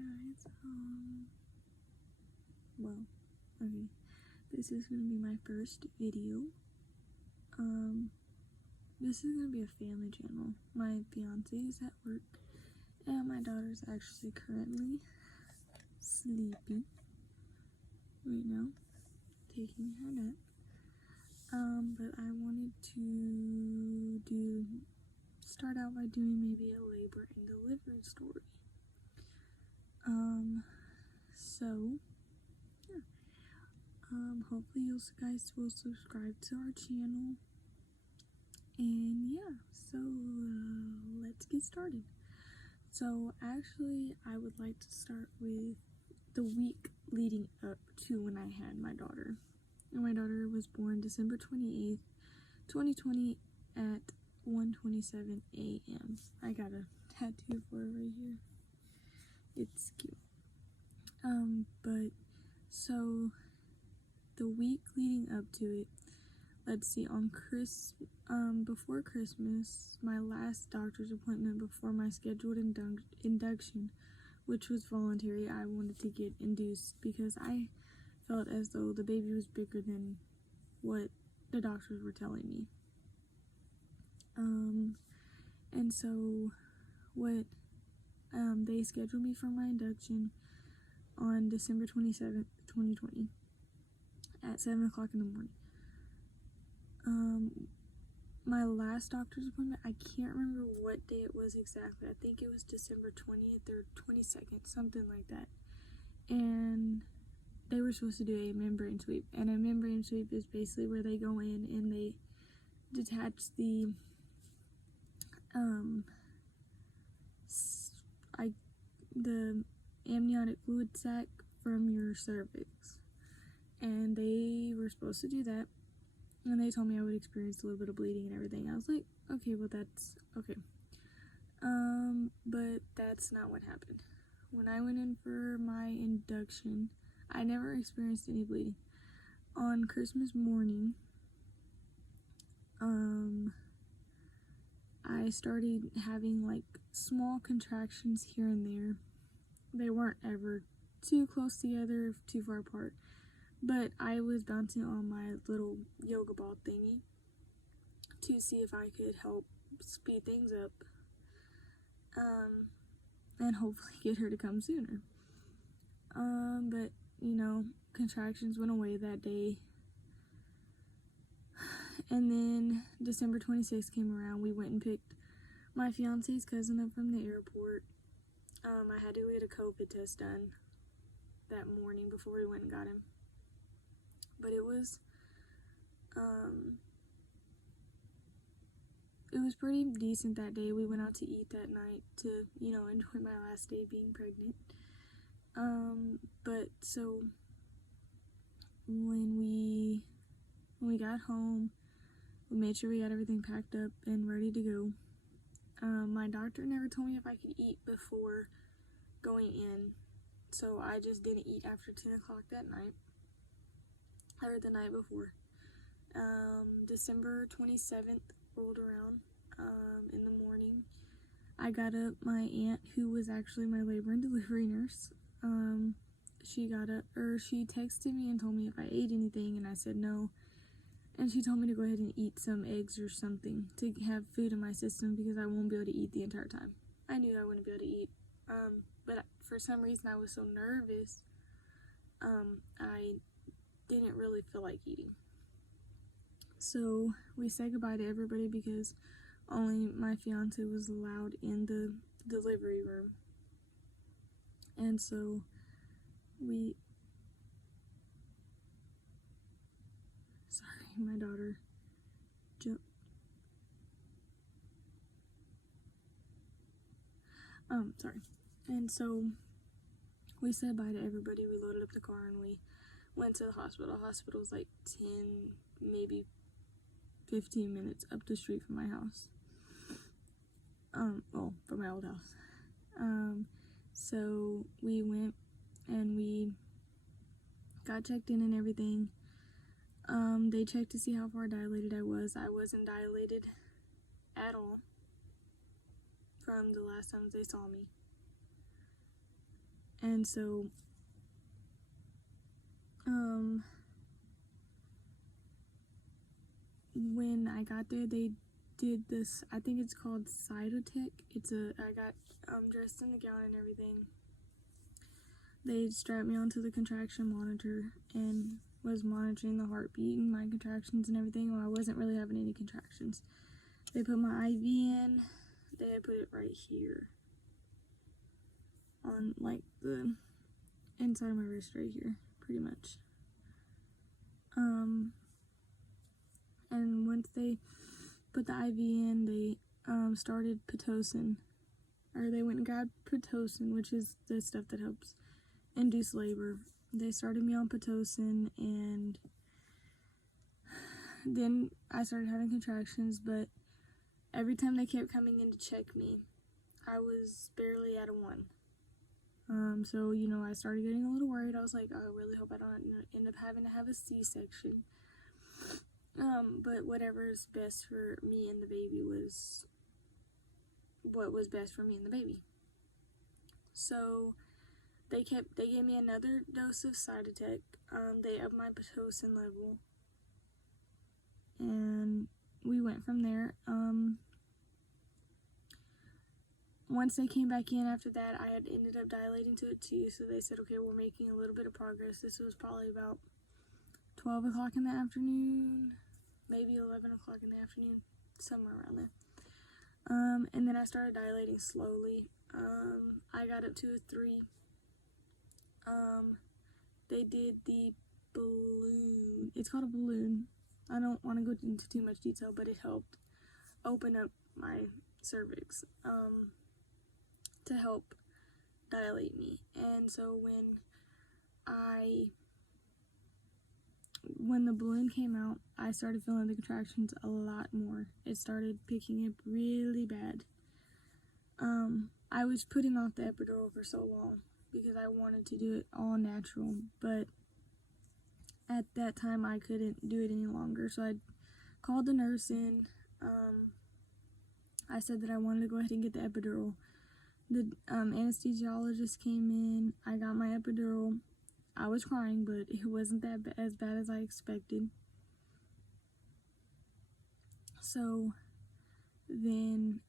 guys. Well, okay. This is gonna be my first video. This is gonna be a family channel. My fiance is at work, and my daughter's actually currently sleeping right now, taking her nap. But I wanted to start out by doing maybe a labor and delivery story. So yeah. Hopefully you guys will subscribe to our channel. And yeah, so let's get started. So actually, I would like to start with the week leading up to when I had my daughter. And my daughter was born December 28th, 2020 at 1:27 a.m. I got a tattoo for her right here. It's cute. But so the week leading up to it, let's see, before Christmas, my last doctor's appointment before my scheduled induction, which was voluntary, I wanted to get induced because I felt as though the baby was bigger than what the doctors were telling me. And so they scheduled me for my induction on December 27th, 2020 at 7 o'clock in the morning. My last doctor's appointment, I can't remember what day it was exactly. I think it was December 20th or 22nd, something like that. And they were supposed to do a membrane sweep. And a membrane sweep is basically where they go in and they detach the amniotic fluid sac from your cervix. And they were supposed to do that. And they told me I would experience a little bit of bleeding and everything. I was like, okay, well, that's okay. But that's not what happened. When I went in for my induction, I never experienced any bleeding. On Christmas morning, I started having like small contractions here and there. They weren't ever too close together, too far apart. But I was bouncing on my little yoga ball thingy to see if I could help speed things up, and hopefully get her to come sooner. But you know, contractions went away that day. And then December 26th came around. We went and picked my fiance's cousin up from the airport. I had to get a COVID test done that morning before we went and got him. But it was pretty decent that day. We went out to eat that night to, you know, enjoy my last day being pregnant. But so when we got home, we made sure we got everything packed up and ready to go. My doctor never told me if I could eat before going in, so I just didn't eat after 10 o'clock that night. Or the night before. December 27th rolled around in the morning. I got up. My aunt, who was actually my labor and delivery nurse, she texted me and told me if I ate anything, and I said no. And she told me to go ahead and eat some eggs or something to have food in my system because I won't be able to eat the entire time. I knew I wouldn't be able to eat, but for some reason I was so nervous, I didn't really feel like eating. So we said goodbye to everybody because only my fiance was allowed in the delivery room. And so sorry, my daughter jumped. Sorry. And so we said bye to everybody. We loaded up the car and we went to the hospital. The hospital was like 10, maybe 15 minutes up the street from my house. From my old house. So we went and we got checked in and everything. They checked to see how far dilated I was. I wasn't dilated at all from the last time they saw me. And so, when I got there, they did this, I think it's called Cytotec. I got dressed in the gown and everything. They strapped me onto the contraction monitor and was monitoring the heartbeat and my contractions and everything. Well, I wasn't really having any contractions. They put my IV in. They put it right here on like the inside of my wrist right here, pretty much. And once they put the IV in, they started Pitocin, or they went and grabbed Pitocin, which is the stuff that helps induce labor. They started me on Pitocin, and then I started having contractions, but every time they kept coming in to check me, I was barely at a 1. So, you know, I started getting a little worried. I was like, I really hope I don't end up having to have a C-section. But whatever is best for me and the baby was what was best for me and the baby. So they gave me another dose of Cytotec. They upped my Pitocin level, and we went from there. Once they came back in after that, I had ended up dilating to it too, so they said, okay, we're making a little bit of progress. This was probably about 12 o'clock in the afternoon, maybe 11 o'clock in the afternoon, somewhere around there. And then I started dilating slowly. I got up to a 3. They did the balloon. It's called a balloon. I don't want to go into too much detail, but it helped open up my cervix to help dilate me. And so when the balloon came out, I started feeling the contractions a lot more. It started picking up really bad. I was putting off the epidural for so long because I wanted to do it all natural, but at that time I couldn't do it any longer, so I called the nurse in. I said that I wanted to go ahead and get the epidural. The anesthesiologist came in. I got my epidural. I was crying, but it wasn't as bad as I expected. So then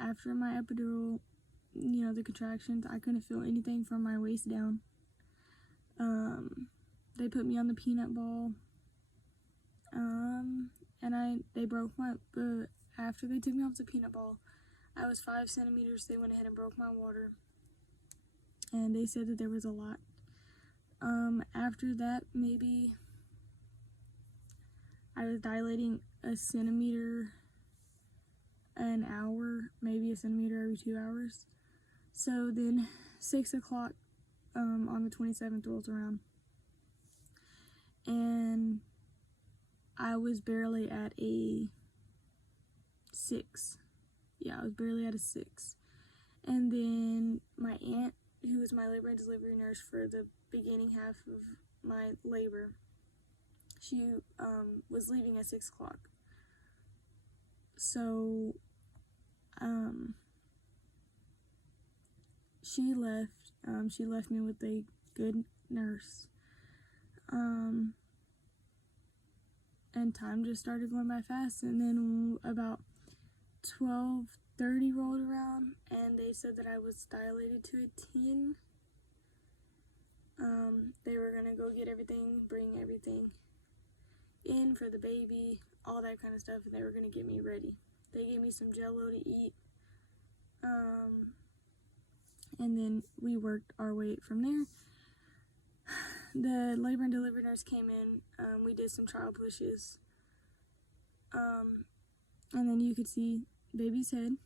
after my epidural, you know, the contractions, I couldn't feel anything from my waist down. They put me on the peanut ball, and they broke my, after they took me off the peanut ball, I was 5 centimeters. They went ahead and broke my water, and they said that there was a lot. After that, maybe I was dilating a centimeter an hour, maybe a centimeter every 2 hours. So then 6 o'clock on the 27th rolls around, and I was barely at a 6. Yeah, I was barely at a 6. And then my aunt, who was my labor and delivery nurse for the beginning half of my labor, she was leaving at 6 o'clock. So she left. She left me with a good nurse. And time just started going by fast. And then about 12:30 rolled around, and they said that I was dilated to a 10. They were gonna go get everything, bring everything in for the baby, all that kind of stuff, and they were gonna get me ready. They gave me some Jell-O to eat, and then we worked our way from there. The labor and delivery nurse came in. We did some trial pushes, and then you could see baby's head.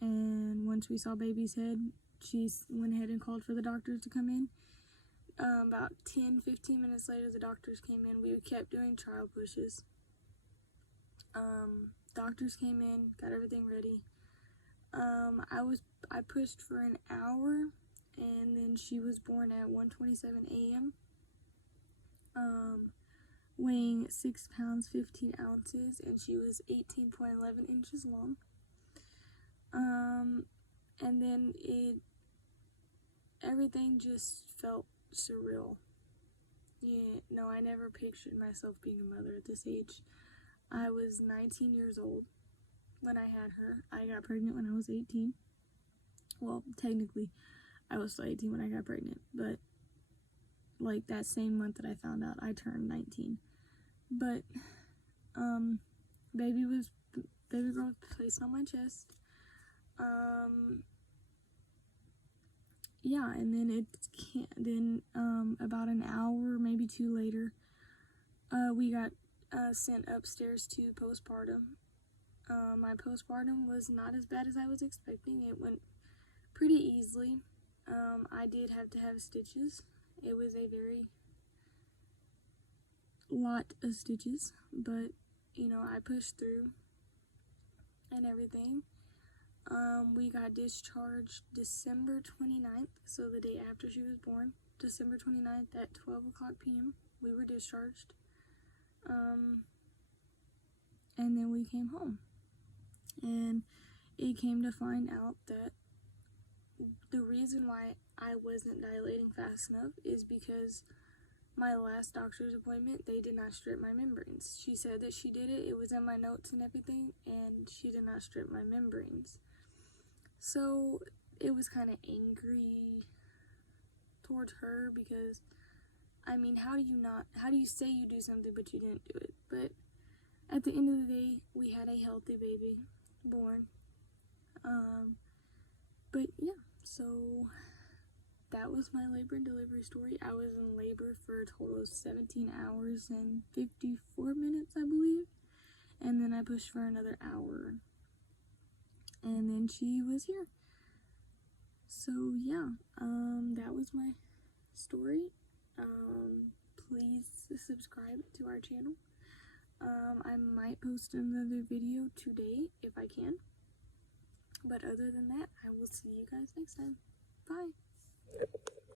And once we saw baby's head, she went ahead and called for the doctors to come in. About 10-15 minutes later, the doctors came in. We kept doing trial pushes. Doctors came in, got everything ready. I pushed for an hour, and then she was born at 1:27 a.m. Weighing 6 pounds 15 ounces, and she was 18.11 inches long. And then everything just felt surreal. Yeah, no, I never pictured myself being a mother at this age. I was 19 years old when I had her. I got pregnant when I was 18. Well, technically, I was still 18 when I got pregnant, but like that same month that I found out, I turned 19. But, baby girl was placed on my chest. Yeah, and then about an hour, maybe two later, we got sent upstairs to postpartum. My postpartum was not as bad as I was expecting. It went pretty easily. I did have to have stitches. It was a very lot of stitches, but you know, I pushed through and everything. We got discharged December 29th, so the day after she was born. December 29th at 12 o'clock p.m. we were discharged. And then we came home. And it came to find out that the reason why I wasn't dilating fast enough is because my last doctor's appointment, they did not strip my membranes. She said that she did it. It was in my notes and everything, and she did not strip my membranes. So it was kind of angry towards her because, I mean, how do you say you do something but you didn't do it? But at the end of the day, we had a healthy baby born. But yeah, so that was my labor and delivery story. I was in labor for a total of 17 hours and 54 minutes, I believe. And then I pushed for another hour. And then she was here. So yeah, that was my story. Please subscribe to our channel. I might post another video today if I can. But other than that, I will see you guys next time. Bye.